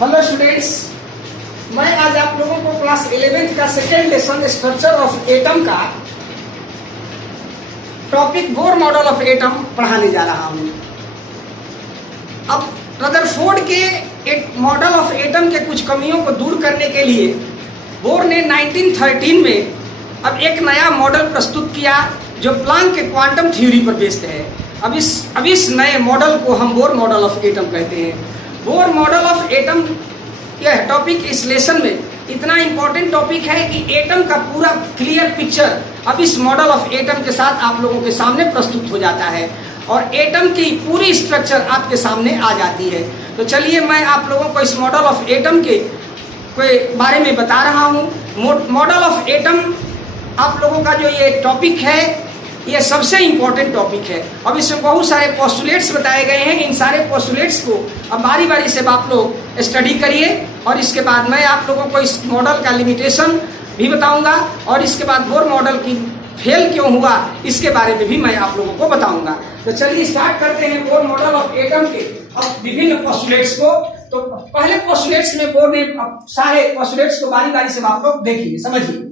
Hello students, मैं आज आप लोगों को क्लास 11th का second lesson structure of atom का topic Bohr model of atom पढ़ाने जा रहा हूं। अब रदरफोर्ड के एक मॉडल ऑफ एटम के कुछ कमियों को दूर करने के लिए बोर ने 1913 में अब एक नया मॉडल प्रस्तुत किया जो प्लांक के क्वांटम थ्योरी पर बेस्ड है। अब इस नए मॉडल को हम बोर मॉडल ऑफ एटम कहते हैं। बोर मॉडल ऑफ एटम यह टॉपिक इस लेसन में इतना इंपॉर्टेंट टॉपिक है कि एटम का पूरा क्लियर पिक्चर अब इस मॉडल ऑफ एटम के साथ आप लोगों के सामने प्रस्तुत हो जाता है और एटम की पूरी स्ट्रक्चर आपके सामने आ जाती है। तो चलिए मैं आप लोगों को इस मॉडल ऑफ एटम के बारे में बता रहा हूँ। मॉडल ऑफ एटम आप लोगों का जो ये टॉपिक है ये सबसे इम्पोर्टेंट टॉपिक है। अब इसमें बहुत सारे पोस्टुलेट्स बताए गए हैं। इन सारे पोस्टुलेट्स को अब बारी बारी से आप लोग स्टडी करिए और इसके बाद मैं आप लोगों को इस मॉडल का लिमिटेशन भी बताऊंगा और इसके बाद बोर मॉडल की फेल क्यों हुआ इसके बारे में भी मैं आप लोगों को बताऊंगा। तो चलिए स्टार्ट करते हैं बोर मॉडल ऑफ एटम के अब विभिन्न पोस्टुलेट्स को। तो पहले पोस्टुलेट्स में बोर ने सारे पोस्टुलेट्स को बारी बारी से आप लोग देखिए, समझिए।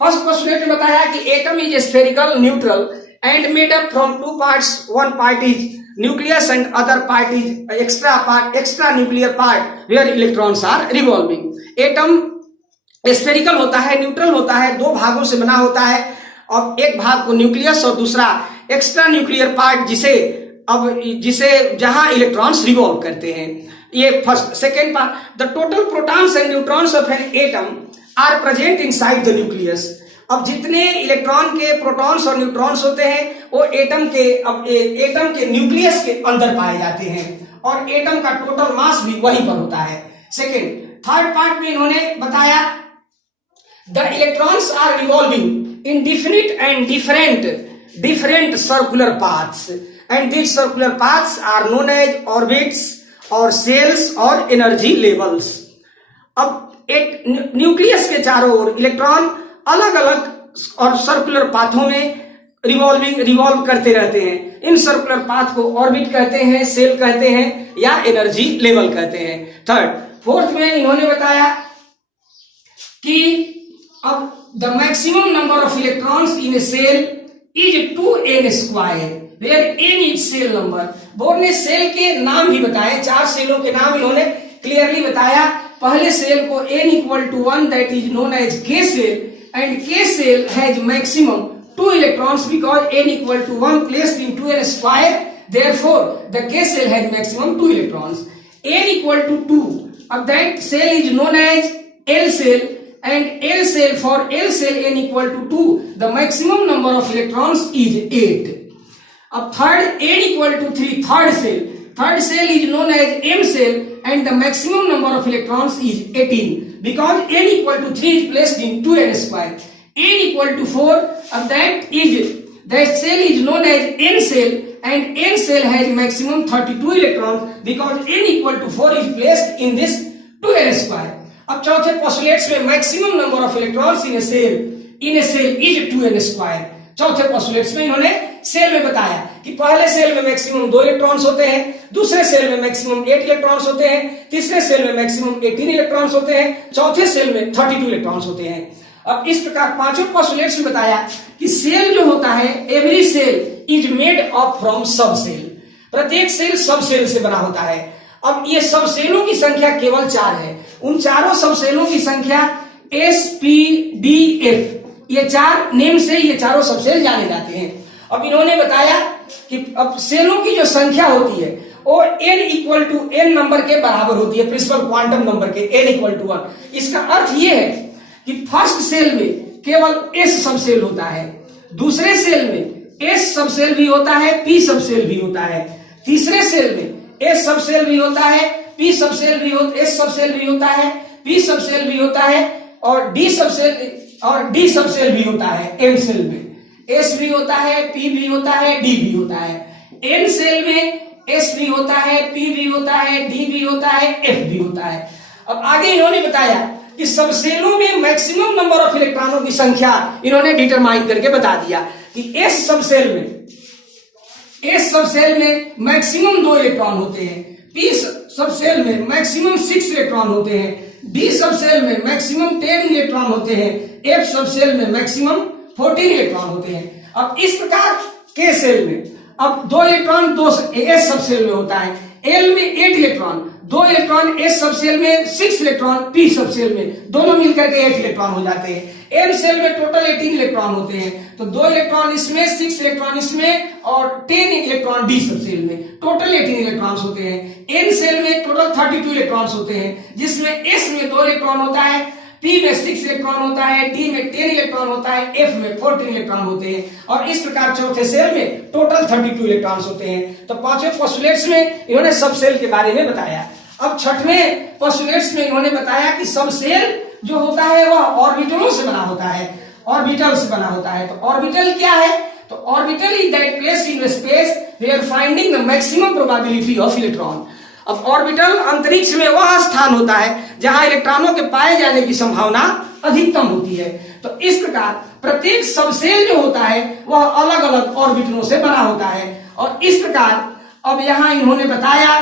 फर्स्ट पोस्टुलेट में बताया कि atom is spherical neutral and made up from two parts. One part is nucleus and other part is extra nuclear part where electrons are revolving. Atom spherical होता है, न्यूट्रल होता है, दो भागों से बना होता है और एक भाग को न्यूक्लियस और दूसरा एक्स्ट्रा न्यूक्लियर पार्ट जिसे जहां इलेक्ट्रॉन्स रिवॉल्व करते हैं। ये first. Second part, the total protons and neutrons of an atom are present inside the nucleus. अब जितने इलेक्ट्रॉन के प्रोटॉन्स और न्यूट्रॉन्स होते हैं वो एटम के न्यूक्लियस के अंदर पाए जाते हैं और एटम का टोटल मास भी वहीं पर होता है। सेकेंड। थर्ड पार्ट में इन्होंने बताया the electrons are revolving in different circular paths and this circular paths are known as orbits और सेल्स और एनर्जी लेवल्स। अब एक न्यूक्लियस के चारों ओर इलेक्ट्रॉन अलग अलग और सर्कुलर पाथों में रिवॉल्व करते रहते हैं। इन सर्कुलर पाथ को ऑर्बिट कहते हैं, सेल कहते हैं या एनर्जी लेवल कहते हैं। थर्ड। फोर्थ में इन्होंने बताया कि अब the maximum number of electrons in a shell is 2n square where n is shell number. Bohr ने सेल के नाम भी बताए, 4 सेलों के नाम इन्होंने क्लियरली बताया। पहले सेल को n equal to 1 that is known as K cell and K cell has maximum 2 electrons because n equal to 1 placed in 2n square, therefore the K cell has maximum 2 electrons. n equal to 2, अब that cell is known as L cell and L cell, for L cell n equal to 2 the maximum number of electrons is 8. अब third, n equal to 3, third cell is known as M cell and the maximum number of electrons is 18 because n equal to 3 is placed in 2n square. n equal to 4, that cell is known as N cell and N cell has maximum 32 electrons because n equal to 4 is placed in this 2n square. अब चौथे postulates में maximum number of electrons in a shell is 2n square. चौथे postulates में इन्होंने cell में बताया कि पहले सेल में मैक्सिमम 2 इलेक्ट्रॉन्स होते हैं, दूसरे सेल में मैक्सिमम 8 इलेक्ट्रॉन्स होते हैं, तीसरे सेल में मैक्सिमम 18 इलेक्ट्रॉन्स होते हैं, चौथे सेल में 32 इलेक्ट्रॉन्स होते हैं। अब इस प्रकार पांचों पोस्टुलेट्स में बताया कि सेल जो होता है, every shell is made up from subshell. प्रत्येक सेल सब सेल से बना होता है। अब ये सब सेलों की संख्या केवल 4 है। उन चारों सब सेलों की संख्या SPDF, ये 4 नेम से ये चारों सब सेल जाने जाते हैं। अब इन्होंने बताया कि अब सेलों की जो संख्या होती है वो n equal to n number के बराबर होती है, प्रिंसिपल क्वांटम नंबर के, n इक्वल टू 1। इसका अर्थ ये है कि फर्स्ट सेल में केवल S सब सेल होता है, दूसरे सेल में S सब सेल भी होता है, P सब सेल भी होता है, तीसरे सेल में S सब सेल भी होता है, P सब सेल भी होता है, S सब सेल भी होता है, P सब सेल भी होता है और D सब सेल भी होता है। M सेल में S भी होता है, P भी होता है, D भी होता है। N सेल में S भी होता है, P भी होता है, D भी होता है, F भी होता है। अब आगे इन्होंने बताया कि सब सेलों में मैक्सिमम नंबर ऑफ इलेक्ट्रॉनों की संख्या इन्होंने डिटरमाइन करके बता दिया कि S सब सेल में मैक्सिमम 2 इलेक्ट्रॉन होते हैं, सब सेल में मैक्सिमम 6 इलेक्ट्रॉन होते हैं, डी सब सेल में मैक्सिमम 10 इलेक्ट्रॉन होते हैं, एफ सब सेल में मैक्सिमम 14 इलेक्ट्रॉन होते हैं। अब इस प्रकार के सेल में अब 2 इलेक्ट्रॉन एस सब सेल में होता है, एल में 8 इलेक्ट्रॉन, 2 इलेक्ट्रॉन एस सब सेल में, 6 इलेक्ट्रॉन पी सब सेल में, दोनों मिलकर के 8 इलेक्ट्रॉन हो जाते हैं। एम सेल में टोटल 18 इलेक्ट्रॉन होते हैं, तो 2 इलेक्ट्रॉन इसमें, 6 इलेक्ट्रॉन इसमें और 10 इलेक्ट्रॉन डी सब सेल में, टोटल 18 इलेक्ट्रॉन्स होते हैं। एन सेल में टोटल 32 इलेक्ट्रॉन्स होते हैं, जिसमें एस में 2 इलेक्ट्रॉन होता है, पी में 6 इलेक्ट्रॉन होता है, डी में 10 इलेक्ट्रॉन होता है, एफ में 14 इलेक्ट्रॉन होते हैं और इस प्रकार चौथे सेल में टोटल 32 इलेक्ट्रॉन्स होते हैं। तो पांचवें पोस्टुलेट्स में इन्होंने सब सेल के बारे में बताया। अब छठवें पोस्टुलेट्स में इन्होंने बताया कि सब सेल जो होता है वह ऑर्बिटलों से बना होता है, ऑर्बिटल से बना होता है। तो ऑर्बिटल क्या है? तो orbital is that place in space where finding the maximum probability of electron. अब ऑर्बिटल अंतरिक्ष में वह स्थान होता है जहां इलेक्ट्रॉनों के पाए जाने की संभावना अधिकतम होती है। तो इस प्रकार प्रत्येक सबसेल जो होता है वह अलग अलग ऑर्बिटलों से बना होता है। और इस प्रकार अब यहां इन्होंने बताया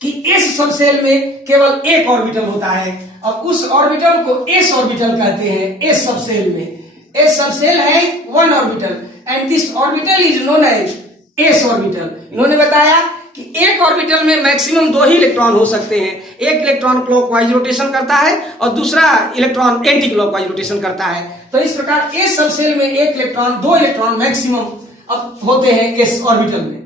कि एस सबसेल में केवल एक ऑर्बिटल होता है और उस ऑर्बिटल को एस ऑर्बिटल कहते हैं। एस सबसेल में एस सबसेल है 1 orbital and this orbital is known as s orbital. इन्होंने बताया कि एक ऑर्बिटल में मैक्सिमम 2 ही इलेक्ट्रॉन हो सकते हैं, एक इलेक्ट्रॉन क्लॉकवाइज रोटेशन करता है और दूसरा इलेक्ट्रॉन एंटी क्लॉकवाइज रोटेशन करता है। तो इस प्रकार एस सबसेल में एक इलेक्ट्रॉन 2 इलेक्ट्रॉन मैक्सिमम अब होते हैं एस ऑर्बिटल में।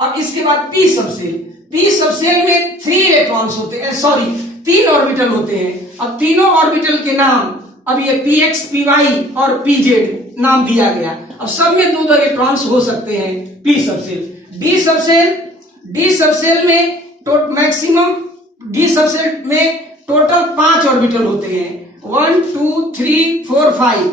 अब इसके बाद पी सबसेल, पी सबसेल में 3 इलेक्ट्रॉन्स होते हैं, सॉरी 3 ऑर्बिटल होते हैं। अब तीनों ऑर्बिटल के नाम अब ये पी एक्स, पी वाई और पी जेड नाम दिया गया। अब सब में 2 इलेक्ट्रॉन्स हो सकते हैं। P subshell, D subshell, D subshell में मैक्सिमम डी सबसेल में टोटल 5 ऑर्बिटल होते हैं, 1 2 3 4 5।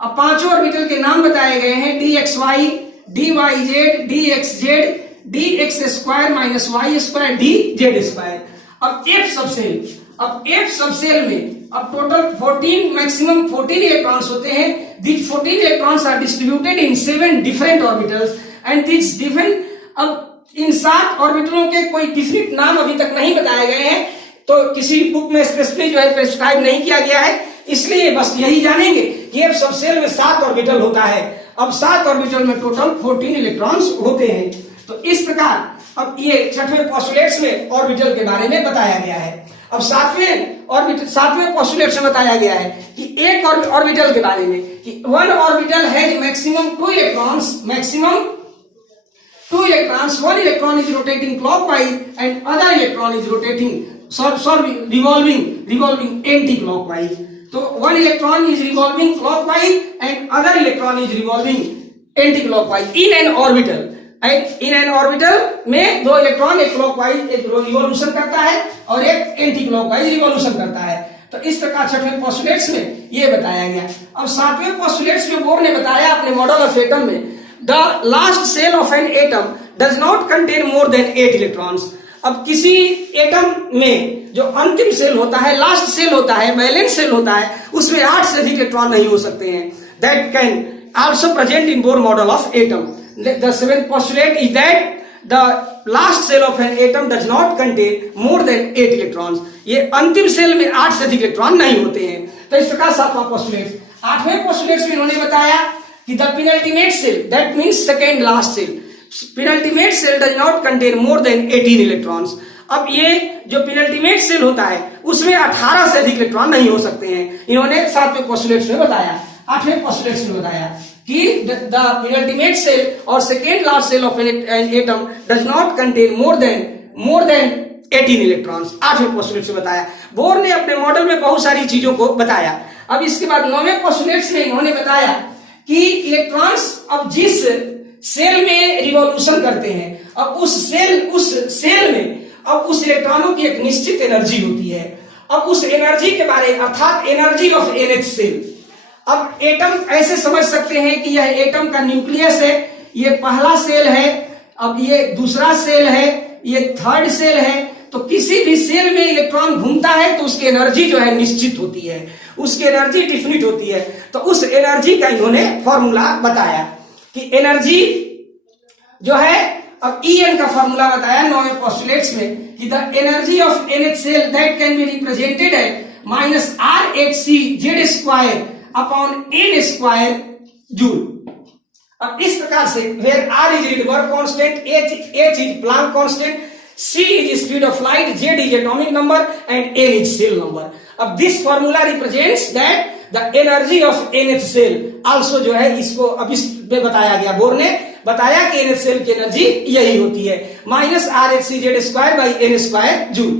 अब पांचों ऑर्बिटल के नाम बताए गए हैं d x y, d y z, d x z, d x square minus y square, d z square. अब एफ सबसेल, अब एफ सबसेल में अब टोटल 14 मैक्सिमम 14 इलेक्ट्रॉन्स होते हैं। This 14 electrons are distributed in 7 different orbitals and this different. अब इन 7 ऑर्बिटलों के कोई डिफरेंट नाम अभी तक नहीं बताए गए हैं, तो किसी बुक में स्पेसिफिकली जो है प्रेस्क्राइब नहीं किया गया है, इसलिए बस यही जानेंगे कि एफ सबसेल में 7 ऑर्बिटल होता है। अब 7 ऑर्बिटल में टोटल 14 इलेक्ट्रॉन्स होते हैं। तो इस प्रकार अब ये छठवें पोस्टुलेट्स में ऑर्बिटल के बारे में बताया गया है। अब सातवें पोस्टुलेट्स में बताया गया है कि एक ऑर्बिटल के बारे में कि 1 orbital has maximum 2 electrons, maximum 2 electrons, 1 electron is rotating clockwise and other electron is rotating revolving anti-clockwise. So 1 electron is revolving clockwise and other electron is revolving anti-clockwise in an orbital. And in an orbital में 2 electron एक clockwise एक revolution करता है और एक anti clockwise revolution करता है। तो इस प्रकार छठवें पोस्टुलेट्स में ये बताया गया। अब सातवें पोस्टुलेट्स में बोर ने बताया अपने मॉडल ऑफ एटम में The last cell of an atom does not contain more than 8 electrons. अब किसी एटम में जो अंतिम सेल होता है, लास्ट सेल होता है, वैलेंस सेल होता है, उसमें 8 से अधिक इलेक्ट्रॉन नहीं हो सकते हैं। That can also present in Bohr model of atom. The seventh postulate is that the last cell of an atom does not contain more than 8 electrons. ये अंतिम सेल में 8 से अधिक इलेक्ट्रॉन नहीं होते हैं। तो इस प्रकार सातवां पोस्टुलेट। आठवें पोस्टुलेट में इन्होंने बताया कि the penultimate cell, that means second last cell, penultimate cell does not contain more than 18 electrons. अब ये जो penultimate cell होता है उसमें 18 से अधिक इलेक्ट्रॉन नहीं हो सकते हैं। इन्होंने सातवें पोस्टुलेट में बताया। आठवें पोस्टुलेट में बताया कि the penultimate cell or second last cell of an atom does not contain more than 18 electrons. आठवें पोस्टुलेट में बताया। बोर ने अपने मॉडल में बहुत सारी चीजों को बताया। अब इसके बाद नौवें पोस्टुलेट में इन्होंने बताया कि इलेक्ट्रॉन्स अब जिस सेल में रिवॉल्यूशन करते हैं, अब उस सेल में अब उस इलेक्ट्रॉनों की एक निश्चित एनर्जी होती है। अब उस एनर्जी के बारे अर्थात एनर्जी ऑफ एनएच सेल। अब एटम ऐसे समझ सकते हैं कि यह एटम का न्यूक्लियस है, ये पहला सेल है, अब ये दूसरा सेल है, ये थर्ड सेल है। तो किसी भी सेल में इलेक्ट्रॉन घूमता है तो उसकी एनर्जी जो है निश्चित होती है, उसकी एनर्जी डिफिनिट होती है। तो उस एनर्जी का इन्होंने फॉर्मूला बताया कि एनर्जी जो है अब En का फॉर्मूला बताया 9वें पोस्टुलेट्स में कि the energy of NH shell that can be represented है minus RHCZ² upon N square joule. अब इस प्रकार से where R is Rydberg constant, H is Planck constant, C is speed of light, Z is atomic number and N is shell number. अब this formula represents that the energy of NH shell also जो है, इसको अब इस पे बताया गया, bore ने बताया कि NH सेल की एनर्जी यही होती है minus RHCZ² by N² joule.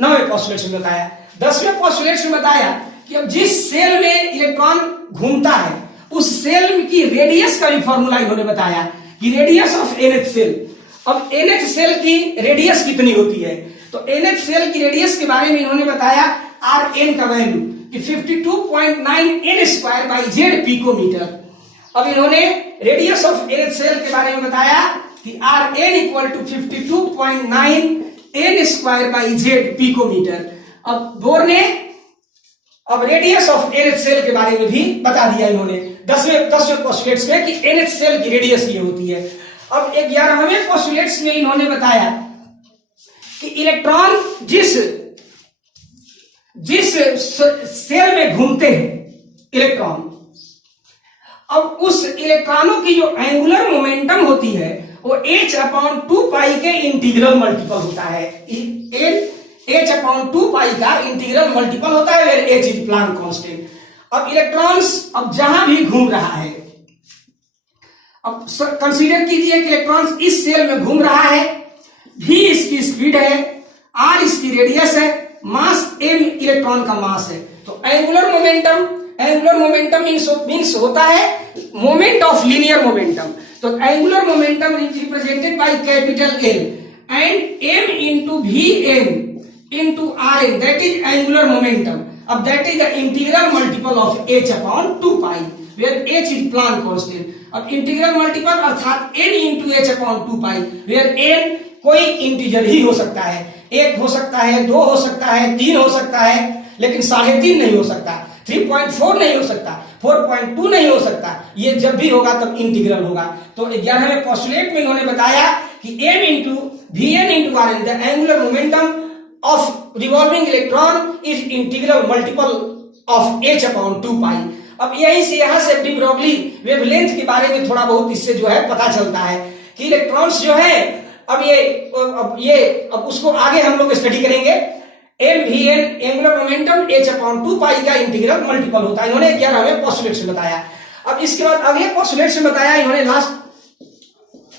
9वें पोस्टुलेट में बताया। 10वें पोस्टुलेट में बताया कि अब जिस सेल में इलेक्ट्रॉन घूमता है उस सेल की रेडियस का भी फॉर्मूला इन्होंने बताया कि रेडियस ऑफ NH सेल। अब NH सेल की रेडियस कितनी होती है, तो NH सेल की रेडियस के बारे में इन्होंने बताया Rn का वैल्यू कि 52.9 N² बाई Z पिकोमीटर। अब इन्होंने रेडियस ऑफ NH सेल के बारे में बताया कि Rn equal to 52.9 N² by Z picometre. अब बोर ने अब रेडियस ऑफ NH सेल के बारे में भी बता दिया इन्होंने 10वें पोस्टुलेट्स में कि NH सेल की रेडियस ये होती है। अब 11वें पोस्टुलेट्स में इन्होंने बताया कि इलेक्ट्रॉन जिस सेल में घूमते हैं इलेक्ट्रॉन, अब उस इलेक्ट्रॉनों की जो एंगुलर मोमेंटम होती है वो h/2π के इंटीग्रल मल्टीपल होता है। h/2π का इंटीग्रल मल्टीपल होता है where h is Planck constant. अब इलेक्ट्रॉन्स अब जहां भी घूम रहा है, अब कंसीडर कीजिए कि इलेक्ट्रॉन्स इस सेल में घूम रहा है, v इसकी स्पीड है, r इसकी रेडियस है, मास m इलेक्ट्रॉन का मास है। तो एंगुलर मोमेंटम मींस होता है मोमेंट ऑफ लीनियर मोमेंटम। तो angular momentum represented by capital L and m into Vm into Rn, that is angular momentum. अब that is the integral multiple of h/2π where h is Planck constant. अब integral multiple अर्थात n into h/2π where n कोई integer ही हो सकता है, 1 हो सकता है, 2 हो सकता है, 3 हो सकता है, लेकिन 3.5 नहीं हो सकता, 3.4 नहीं हो सकता, 4.2 नहीं हो सकता। ये जब भी होगा तब इंटीग्रल होगा। तो 11वें पोस्टुलेट में इन्होंने बताया कि m into Vn into Rn the angular momentum of revolving electron is integral multiple of h/2π। अब यहीं से यहां से डी ब्रोगली वेवलेंथ के बारे में थोड़ा बहुत इससे जो है पता चलता है कि इलेक्ट्रॉन्स जो है अब उसको आगे हम लोग स्टडी करेंगे। MVN एंगुलर मोमेंटम h/2π का इंटीग्रल मल्टीपल होता है, इन्होंने 11वें पोस्टुलेट से बताया। अब इसके बाद अगले पोस्टुलेट से बताया इन्होंने, लास्ट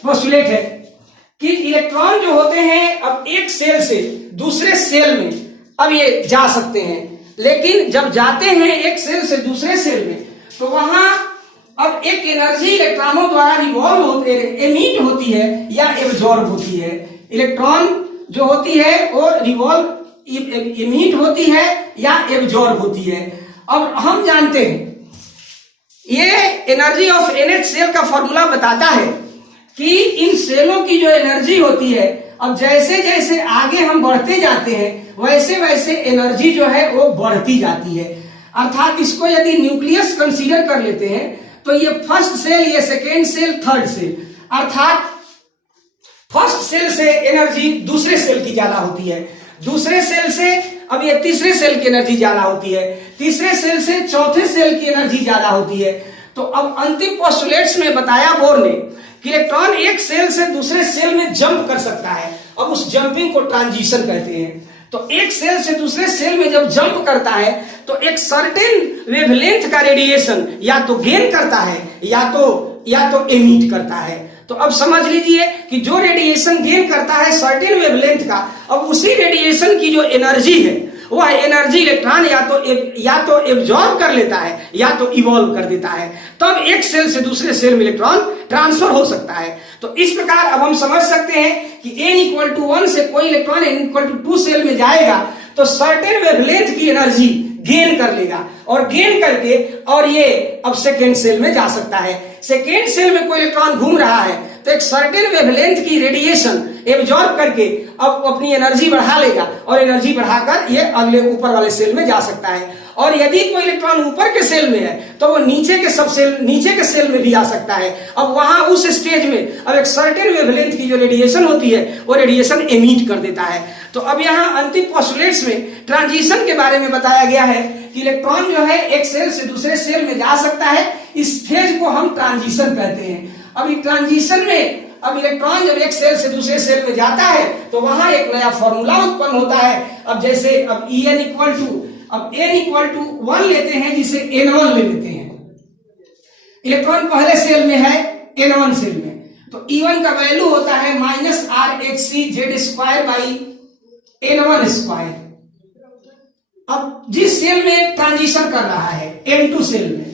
पोस्टुलेट है कि इलेक्ट्रॉन जो होते हैं अब एक सेल से दूसरे सेल में अब ये जा सकते हैं, लेकिन जब जाते हैं एक सेल से दूसरे सेल में तो वहां अब एक एनर्जी इलेक्ट्रॉनों द्वारा रिवॉल्व एमिट होती है या एब्जॉर्ब होती है। इलेक्ट्रॉन जो होती है वो रिवॉल्व एमिट होती है या एब्जॉर्ब होती है। अब हम जानते हैं ये एनर्जी ऑफ NH सेल का फॉर्मूला बताता है कि इन सेलों की जो एनर्जी होती है, अब जैसे जैसे आगे हम बढ़ते जाते हैं वैसे वैसे एनर्जी जो है वो बढ़ती जाती है। अर्थात इसको यदि न्यूक्लियस कंसीडर कर लेते हैं तो ये फर्स्ट सेल, ये सेकेंड सेल, थर्ड सेल, अर्थात फर्स्ट सेल से एनर्जी दूसरे सेल की ज्यादा होती है, दूसरे सेल से अब ये तीसरे सेल की एनर्जी ज्यादा होती है, तीसरे सेल से चौथे सेल की एनर्जी ज्यादा होती है। तो अब अंतिम पोस्टुलेट्स में बताया बोर ने कि इलेक्ट्रॉन एक सेल से दूसरे सेल में जंप कर सकता है। अब उस जंपिंग को ट्रांजिशन कहते हैं। तो एक सेल से दूसरे सेल में जब जंप करता है तो एक सर्टेन वेवलेंथ का रेडिएशन या तो गेन करता है या तो एमिट करता है। तो अब समझ लीजिए कि जो रेडिएशन गेन करता है सर्टेन वेवलेंथ का, अब उसी रेडिएशन की जो एनर्जी है वह एनर्जी इलेक्ट्रॉन या तो एब्जॉर्ब कर लेता है या तो इवॉल्व कर देता है, तब एक सेल से दूसरे सेल में इलेक्ट्रॉन ट्रांसफर हो सकता है। तो इस प्रकार अब हम समझ सकते हैं कि n=1 से कोई इलेक्ट्रॉन n=2 सेल में जाएगा तो सर्टेन वेवलेंथ की एनर्जी गेन कर लेगा और गेन करके और ये अब सेकेंड सेल में जा सकता है। सेकेंड सेल में कोई इलेक्ट्रॉन घूम रहा है तो एक सर्टेन वेवलेंथ की रेडिएशन एब्जॉर्ब करके अब अपनी एनर्जी बढ़ा लेगा और एनर्जी बढ़ाकर ये अगले ऊपर वाले सेल में जा सकता है। और यदि कोई इलेक्ट्रॉन ऊपर के सेल में है तो वो नीचे के सेल में भी आ सकता है। अब वहां उस स्टेज में अब एक सर्टेन वेवलेंथ की जो रेडिएशन होती है वो रेडिएशन एमिट कर देता है। तो अब यहाँ अंतिम पोस्टुलेट्स में ट्रांजिशन के बारे में बताया गया है कि इलेक्ट्रॉन जो है एक सेल से दूसरे सेल में जा सकता है। इस फेज को हम ट्रांजिशन कहते हैं। अब इस ट्रांजिशन में अब इलेक्ट्रॉन जब एक सेल से दूसरे सेल में जाता है तो वहां एक नया फॉर्मूला उत्पन्न होता है। अब जैसे अब En इक्वल टू 1 लेते हैं, जिसे N1 ले लेते हैं। इलेक्ट्रॉन पहले सेल में है N1 सेल में, तो E1 का वैल्यू होता है -RHC/N1²। अब जिस सेल में ट्रांजिशन कर रहा है N2 सेल में,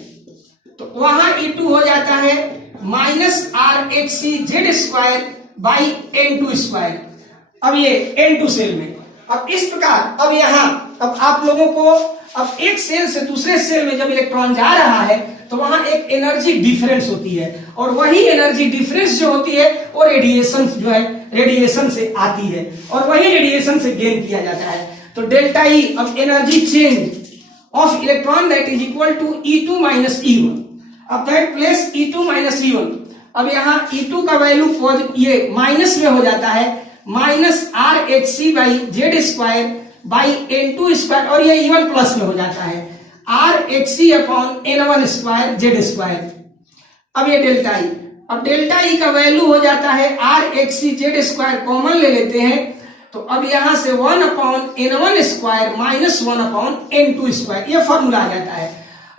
तो वहां E2 हो जाता है -RHCZ²/N2²। अब ये N2 सेल में, अब इस प्रकार अब यहां अब आप लोगों को अब एक सेल से दूसरे सेल में जब इलेक्ट्रॉन जा रहा है तो वहां एक एनर्जी डिफरेंस होती है, और वही एनर्जी डिफरेंस जो होती है वो रेडिएशन जो है रेडिएशन से आती है, और वही रेडिएशन से गेन किया जाता है। तो डेल्टा ई अब energy change of electron that is equal to E2 - E1। अब दैट प्लेस E2 - E1, अब यहाँ E2 का वैल्यू ये माइनस में हो जाता है -RHC/Z²/N2², और ये E1 प्लस में हो जाता है RHC/N1²Z²। अब ये डेल्टा ई, अब डेल्टा ई का वैल्यू हो जाता है RHCZ² कॉमन ले लेते हैं, तो अब यहां से 1/N1² - 1/N2², ये फॉर्मूला आ जाता है।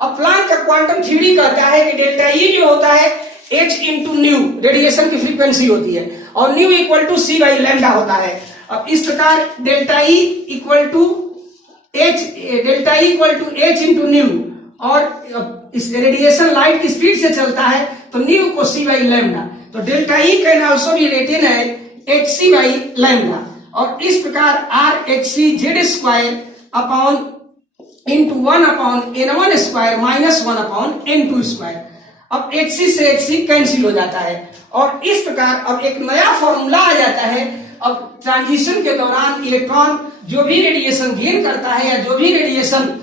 अब प्लांक का क्वांटम थ्योरी कहता है कि डेल्टा ई जो होता है h इंटू न्यू, रेडिएशन की फ्रीक्वेंसी होती है, और न्यू इक्वल टू c/λ होता है। अब इस प्रकार delta E equal to h into nu, और इस रेडिएशन लाइट की स्पीड से चलता है तो न्यू को c/λ, तो delta E can also be written as hc/λ। और इस प्रकार RHCZ² इंटू 1/N1² - 1/N2²। अब HC से HC कैंसिल हो जाता है, और इस प्रकार अब एक नया फॉर्मूला आ जाता है। अब ट्रांजिशन के दौरान इलेक्ट्रॉन जो भी रेडिएशन गेन करता है या जो भी रेडिएशन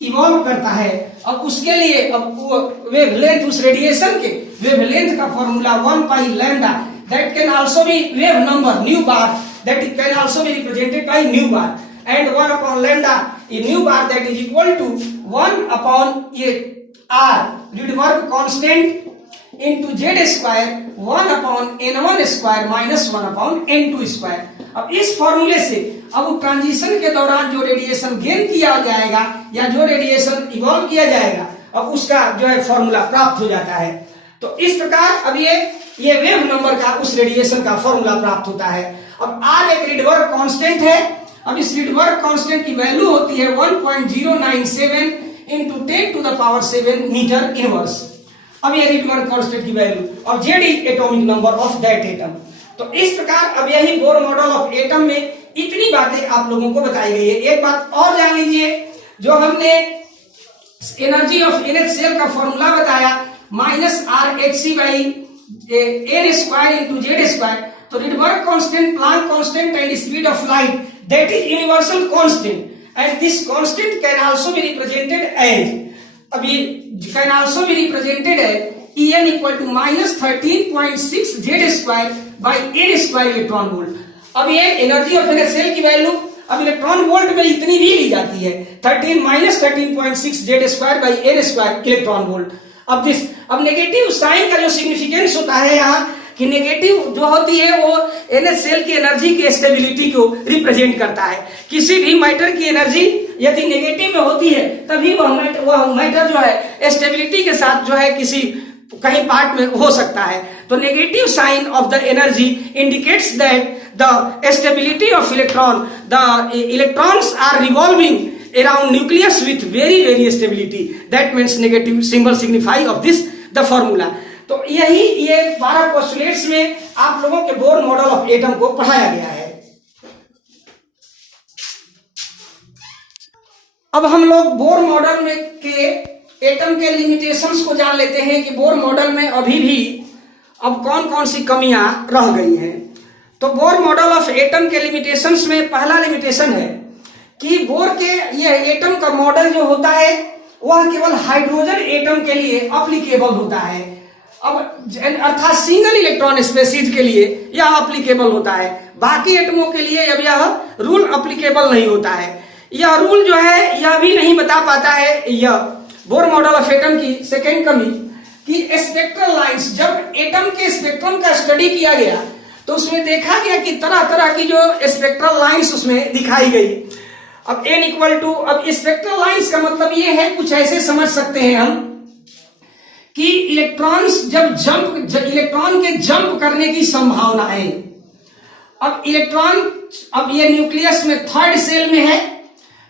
इवॉल्व करता है, अब उसके लिए अब वो वेवलेंथ, उस रेडिएशन के वेवलेंथ का formula 1πλ, that can also be wave number nu bar, that can also be represented by nu bar, and 1/λ ये nu bar that is equal to 1/R Rydberg constant into Z² 1/N1² - 1/N2²। अब इस फॉर्मूले से अब transition के दौरान जो radiation gain किया जाएगा या जो रेडिएशन इवॉल्व किया जाएगा, अब उसका जो है फॉर्मूला प्राप्त हो जाता है। तो इस प्रकार अब ये वेव नंबर का उस रेडिएशन का फॉर्मूला प्राप्त होता है। अब R एक रिडबर्ग कांस्टेंट है। अब इस रिडबर्ग कांस्टेंट की वैल्यू होती है 1.097 इंटू 10⁷ मीटर इनवर्स। अब ये रिडबर्ग कांस्टेंट की वैल्यू, और Z is atomic number of that atom. तो इस प्रकार अब यही बोर मॉडल ऑफ एटम में इतनी बातें आप लोगों को बताई गई है। एक बात और जान लीजिए, जो हमने एनर्जी ऑफ NH सेल का फॉर्मूला बताया -RHC/N² इंटू Z², तो Rydberg constant, Planck constant and speed of light, that is universal constant, and this constant can also be represented as, अभी can also be represented as En equal to -13.6 Z²/N² electron volt. अब ये energy of NH cell की value अब electron volt में इतनी भी ली जाती है, 13-13.6 Z²/N² इलेक्ट्रॉन वोल्ट। अब नेगेटिव साइन का जो सिग्निफिकेंस होता है यहाँ कि नेगेटिव जो होती है वो NH सेल की एनर्जी की स्टेबिलिटी को रिप्रेजेंट करता है। किसी भी मैटर की एनर्जी यदि नेगेटिव में होती है तभी वह मैटर जो है स्टेबिलिटी के साथ जो है किसी कहीं पार्ट में हो सकता है। तो negative sign of the energy indicates that the stability of electron, the electrons are revolving around nucleus with very stability, that means negative symbol signify of this the formula। तो यही ये 12 पोस्टुलेट्स में आप लोगों के बोर मॉडल ऑफ एटम को पढ़ाया गया है। अब हम लोग बोर मॉडल में के एटम के लिमिटेशंस को जान लेते हैं कि बोर मॉडल में अभी भी अब कौन कौन सी कमियां रह गई हैं। तो बोर मॉडल ऑफ एटम के लिमिटेशंस में पहला लिमिटेशन है कि बोर के ये एटम का मॉडल जो होता है वह केवल हाइड्रोजन एटम के लिए अप्लीकेबल होता है। अब अर्थात सिंगल इलेक्ट्रॉन स्पेसीज के लिए यह अप्लीकेबल होता है, बाकी एटमों के लिए अब यह रूल अप्लीकेबल नहीं होता है। यह रूल जो है यह भी नहीं बता पाता है यह बोर मॉडल ऑफ एटम की सेकेंड कमी कि स्पेक्ट्रल लाइंस, जब एटम के स्पेक्ट्रम का स्टडी किया गया तो उसमें देखा गया कि तरह तरह की जो स्पेक्ट्रल लाइंस उसमें दिखाई गई। अब n इक्वल टू, अब स्पेक्ट्रल लाइंस का मतलब ये है, कुछ ऐसे समझ सकते हैं हम कि इलेक्ट्रॉन्स इलेक्ट्रॉन के जंप करने की संभावना है। अब इलेक्ट्रॉन, अब ये न्यूक्लियस में थर्ड सेल में है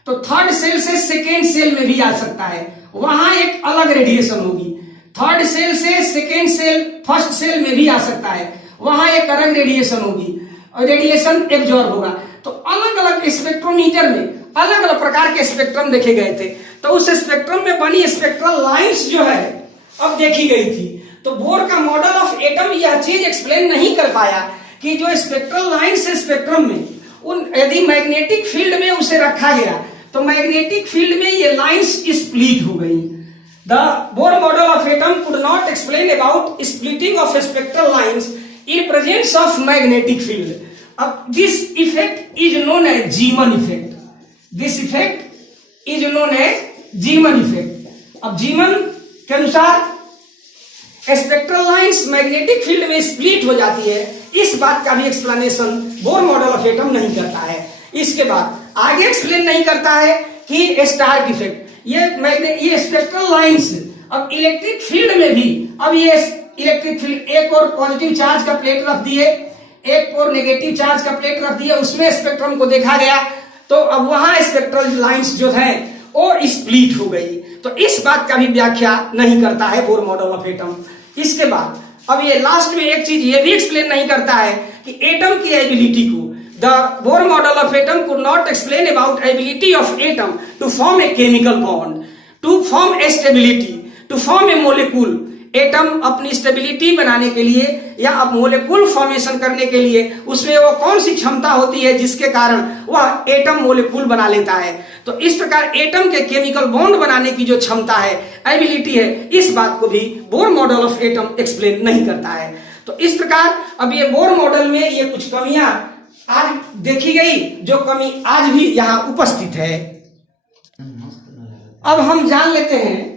तो थर्ड सेल से सेकेंड सेल में भी आ सकता है, वहां एक अलग रेडिएशन होगी। थर्ड सेल से सेकेंड सेल फर्स्ट सेल में भी आ सकता है, वहां एक अलग रेडिएशन होगी और रेडिएशन एब्जॉर्ब होगा। तो अलग अलग स्पेक्ट्रोमीटर में अलग अलग प्रकार के स्पेक्ट्रम देखे गए थे, तो उस स्पेक्ट्रम में बनी स्पेक्ट्रल लाइंस जो है अब देखी गई थी। तो बोर का मॉडल ऑफ एटम यह चीज एक्सप्लेन नहीं कर पाया कि जो स्पेक्ट्रल लाइंस है स्पेक्ट्रम में, उन यदि मैग्नेटिक फील्ड में उसे रखा गया तो मैग्नेटिक फील्ड में ये लाइंस स्प्लिट हो गई। The Bohr model of atom could not explain about splitting of spectral lines in presence of magnetic field. अब this effect is known as Zeeman effect. This effect is known as Zeeman effect. अब जीमन के अनुसार spectral lines magnetic field में split हो जाती है, इस बात का भी explanation bore model of atom नहीं करता है। इसके बाद आगे एक्सप्लेन नहीं करता है कि स्टार्क इफेक्ट, ये स्पेक्ट्रल लाइंस अब इलेक्ट्रिक फील्ड में भी, अब ये इलेक्ट्रिक फील्ड एक और पॉजिटिव चार्ज का प्लेट रख दिए, एक और नेगेटिव चार्ज का प्लेट रख दिए, उसमें स्पेक्ट्रम को देखा गया तो अब वहां स्पेक्ट्रल लाइंस जो है वो स्प्लिट हो गई। तो इस बात का भी व्याख्या नहीं करता है बोर मॉडल ऑफ एटम। इसके बाद अब ये लास्ट में एक चीज ये भी एक्सप्लेन नहीं करता है कि एटम की एबिलिटी को, the Bohr model of atom could not explain about ability of atom to form a chemical bond, to form a stability, to form a molecule. Atom अपनी स्टेबिलिटी बनाने के लिए या अब मोलिक्यूल फॉर्मेशन करने के लिए उसमें वो कौन सी क्षमता होती है जिसके कारण वह एटम मोलिक्यूल बना लेता है। तो इस प्रकार एटम के केमिकल बॉन्ड बनाने की जो क्षमता है, एबिलिटी है, इस बात को भी bore model of atom explain नहीं करता है। तो इस प्रकार अब ये बोर मॉडल में ये कुछ कमियां आज देखी गई, जो कमी आज भी यहां उपस्थित है। अब हम जान लेते हैं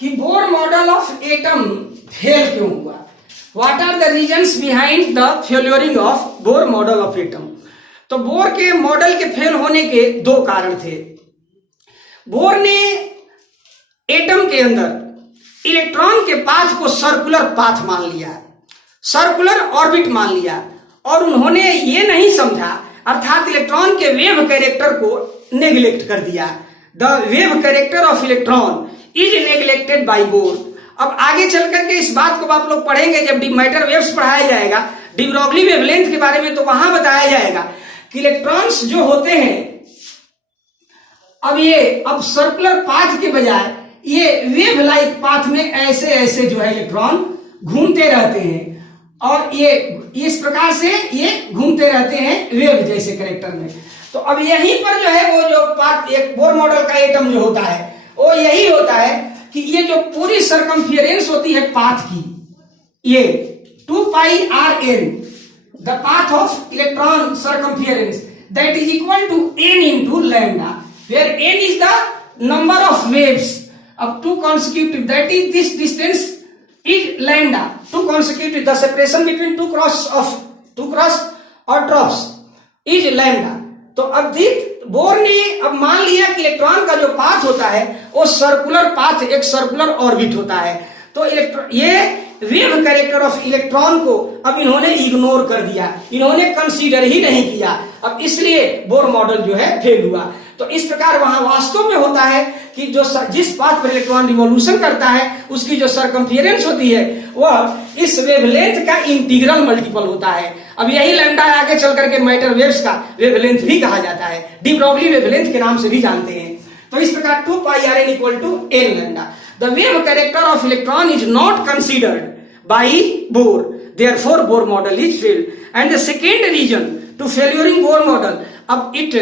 कि Bohr model of atom fail क्यों हुआ। What are the reasons behind the failuring of Bohr model of atom. तो बोर के मॉडल के फेल होने के दो कारण थे। बोर ने एटम के अंदर इलेक्ट्रॉन के पाथ को सर्कुलर पाथ मान लिया, सर्कुलर ऑर्बिट मान लिया, और उन्होंने ये नहीं समझा, अर्थात इलेक्ट्रॉन के वेव कैरेक्टर को नेग्लेक्ट कर दिया। The wave character of electron is neglected by Bohr. अब आगे चल करके इस बात को आप लोग पढ़ेंगे जब मैटर वेव्स पढ़ाया जाएगा, डी ब्रॉगली वेवलेंथ के बारे में, तो वहां बताया जाएगा कि इलेक्ट्रॉन्स जो होते हैं अब सर्कुलर पाथ के बजाय ये वेव लाइक पाथ में ऐसे ऐसे जो है इलेक्ट्रॉन घूमते रहते हैं, और ये इस प्रकार से ये घूमते रहते हैं वेव जैसे कैरेक्टर में। तो अब यहीं पर जो है वो जो पाथ, एक बोर मॉडल का एटम जो होता है वो यही होता है कि ये जो पूरी सरकमफेरेंस होती है पाथ की, ये 2πrn, the path of electron circumference, that is equal to n into lambda, where n is the number of waves of two consecutive, that is this distance is lambda, two consecutive, the separation between two cross or troughs is lambda। तो अब Bohr ने अब मान लिया कि electron का जो path होता है वो सर्कुलर पाथ, एक सर्कुलर ऑर्बिट होता है। तो ये वेव कैरेक्टर ऑफ इलेक्ट्रॉन को अब इन्होंने इग्नोर कर दिया, इन्होंने कंसीडर ही नहीं किया। अब इसलिए बोर मॉडल जो है फेल हुआ। तो इस प्रकार वहां वास्तव में होता है कि जो जिस पाथ पर इलेक्ट्रॉन रिवॉल्यूशन करता है उसकी जो सरकमफेरेंस होती है वह इस वेवलेंथ का इंटीग्रल मल्टीपल होता है। अब यही लैम्डा आगे चल करके मैटर वेव्स का वेवलेंथ भी कहा जाता है, डी ब्रॉगली वेवलेंथ के नाम से भी जानते हैं। तो इस प्रकार 2πrn equal to n lambda, the wave character of electron is not considered by Bohr, therefore Bohr model is failed. And the second reason to failuring Bohr model, अब it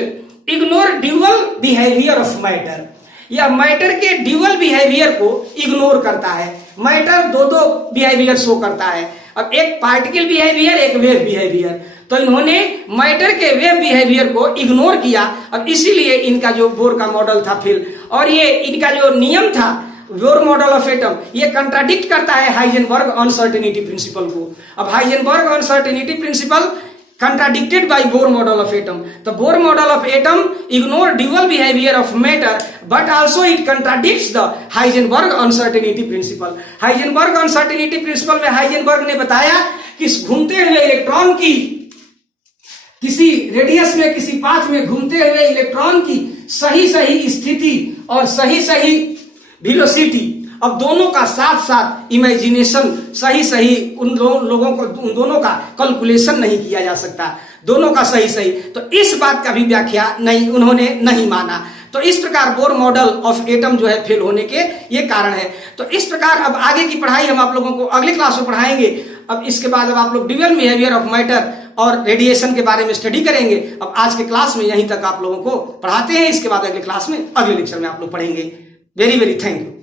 ignore dual behaviour of matter, या matter के dual behaviour को ignore करता है। Matter दो behaviour show करता है, अब एक पार्टिकल बिहेवियर, एक वेव बिहेवियर, तो इन्होंने मैटर के वेव बिहेवियर को इग्नोर किया और इसीलिए इनका जो बोर का मॉडल था फेल। और ये इनका जो नियम था बोर मॉडल ऑफ एटम, ये कंट्राडिक्ट करता है हाइजेनबर्ग अनसर्टेनिटी प्रिंसिपल को। अब Heisenberg uncertainty principle contradicted by Bohr model of atom. The Bohr model of atom ignore dual behavior of matter, but also it contradicts the Heisenberg uncertainty principle. Heisenberg uncertainty principle में Heisenberg ने बताया कि घूमते हुए electron की किसी radius में, किसी पाथ में घूमते हुए इलेक्ट्रॉन की सही सही स्थिति और सही सही वेलोसिटी, अब दोनों का साथ साथ इमेजिनेशन सही सही उन दोनों का कैलकुलेशन नहीं किया जा सकता, दोनों का सही सही, तो इस बात का भी व्याख्या नहीं उन्होंने नहीं माना। तो इस प्रकार बोर मॉडल ऑफ एटम जो है फेल होने के ये कारण है। तो इस प्रकार अब आगे की पढ़ाई हम आप लोगों को अगले क्लास में पढ़ाएंगे। अब इसके बाद अब आप लोग ड्यूअल बिहेवियर ऑफ मैटर और रेडिएशन के बारे में स्टडी करेंगे। अब आज के क्लास में यहीं तक आप लोगों को पढ़ाते हैं, इसके बाद अगले क्लास में अगले लेक्चर में आप लोग पढ़ेंगे। Very very thank you.